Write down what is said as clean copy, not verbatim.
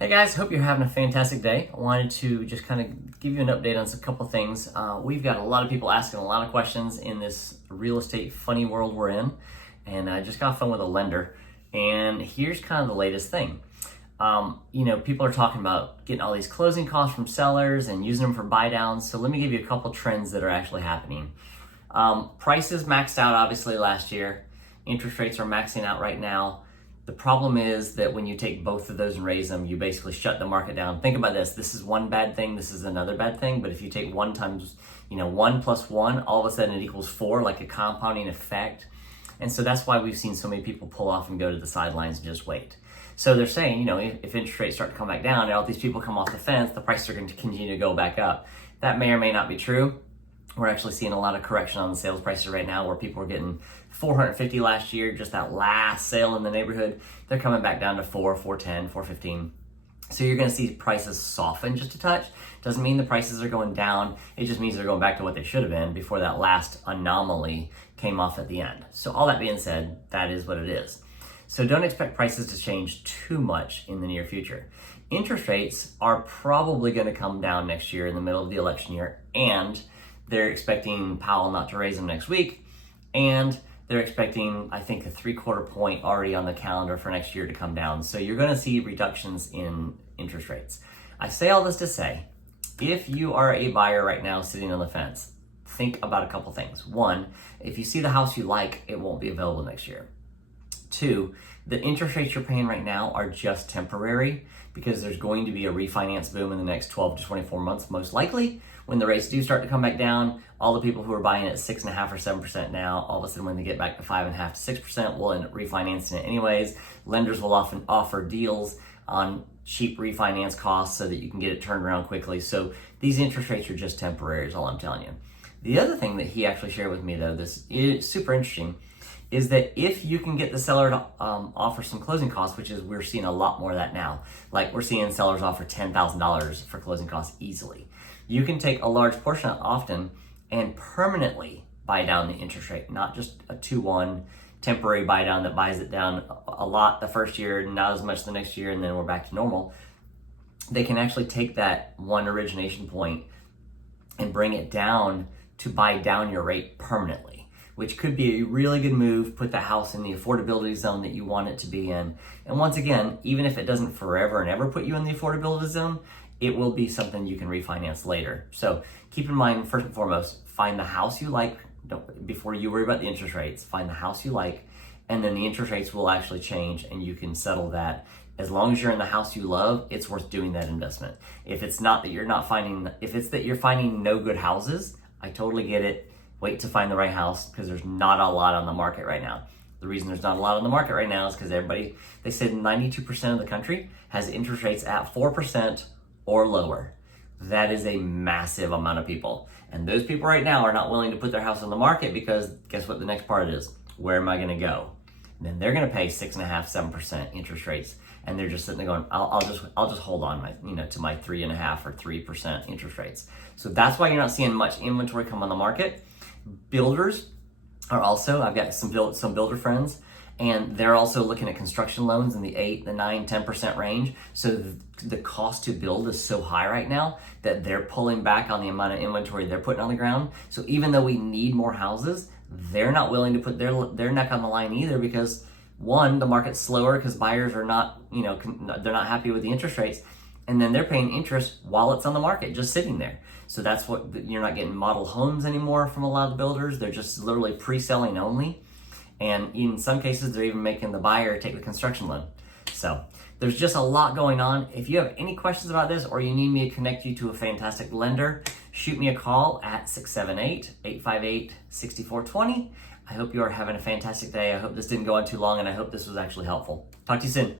Hey guys, hope you're having a fantastic day. I wanted to just kind of give you an update on a couple things. We've got a lot of people asking a lot of questions in this real estate funny world we're in, and I just got off the phone with a lender, and here's kind of the latest thing. People are talking about getting all these closing costs from sellers and using them for buy downs, so let me give you a couple trends that are actually happening. Prices maxed out obviously last year. Interest rates are maxing out right now. The problem is that when you take both of those and raise them, you basically shut the market down. Think about this. This is one bad thing. This is another bad thing. But if you take one times, 1 plus 1, all of a sudden it equals 4, like a compounding effect. And so that's why we've seen so many people pull off and go to the sidelines and just wait. So they're saying, if interest rates start to come back down and all these people come off the fence, the prices are going to continue to go back up. That may or may not be true. We're actually seeing a lot of correction on the sales prices right now where people are getting $450 last year, just that last sale in the neighborhood. They're coming back down to $410, $415. So you're going to see prices soften just a touch. Doesn't mean the prices are going down. It just means they're going back to what they should have been before that last anomaly came off at the end. So all that being said, that is what it is. So don't expect prices to change too much in the near future. Interest rates are probably going to come down next year in the middle of the election year, and they're expecting Powell not to raise them next week, and they're expecting, I think, a 3/4 point already on the calendar for next year to come down. So you're going to see reductions in interest rates. I say all this to say, if you are a buyer right now sitting on the fence, think about a couple things. One, if you see the house you like, it won't be available next year. Two, the interest rates you're paying right now are just temporary because there's going to be a refinance boom in the next 12 to 24 months, most likely. When the rates do start to come back down, all the people who are buying at 6.5% or 7% now, all of a sudden when they get back to 5.5% to 6%, will end up refinancing it anyways. Lenders will often offer deals on cheap refinance costs so that you can get it turned around quickly. So these interest rates are just temporary is all I'm telling you. The other thing that he actually shared with me, though, this is super interesting, is that if you can get the seller to offer some closing costs, which is we're seeing a lot more of that now, like we're seeing sellers offer $10,000 for closing costs easily. You can take a large portion often and permanently buy down the interest rate, not just a 2-1 temporary buy down that buys it down a lot the first year, not as much the next year, and then we're back to normal. They can actually take that one origination point and bring it down to buy down your rate permanently, which could be a really good move, put the house in the affordability zone that you want it to be in. And once again, even if it doesn't forever and ever put you in the affordability zone, it will be something you can refinance later. So keep in mind, first and foremost, find the house you like before you worry about the interest rates. Find the house you like, and then the interest rates will actually change and you can settle that. As long as you're in the house you love, it's worth doing that investment. If it's not that if it's that you're finding no good houses, I totally get it. Wait to find the right house because there's not a lot on the market right now. The reason there's not a lot on the market right now is because they said 92% of the country has interest rates at 4% or lower. That is a massive amount of people. And those people right now are not willing to put their house on the market because guess what the next part is? Where am I going to go? And then they're going to pay 6.5%, 7% interest rates. And they're just sitting there going, I'll just hold on to my 3.5% or 3% interest rates. So that's why you're not seeing much inventory come on the market. Builders are also, I've got some builder friends, and they're also looking at construction loans in the 8, the 9, 10% range. So the cost to build is so high right now that they're pulling back on the amount of inventory they're putting on the ground. So even though we need more houses, they're not willing to put their neck on the line either because one, the market's slower because buyers are not, they're not happy with the interest rates. And then they're paying interest while it's on the market, just sitting there. So that's what, you're not getting model homes anymore from a lot of builders. They're just literally pre-selling only. And in some cases, they're even making the buyer take the construction loan. So there's just a lot going on. If you have any questions about this or you need me to connect you to a fantastic lender, shoot me a call at 678-858-6420. I hope you are having a fantastic day. I hope this didn't go on too long, and I hope this was actually helpful. Talk to you soon.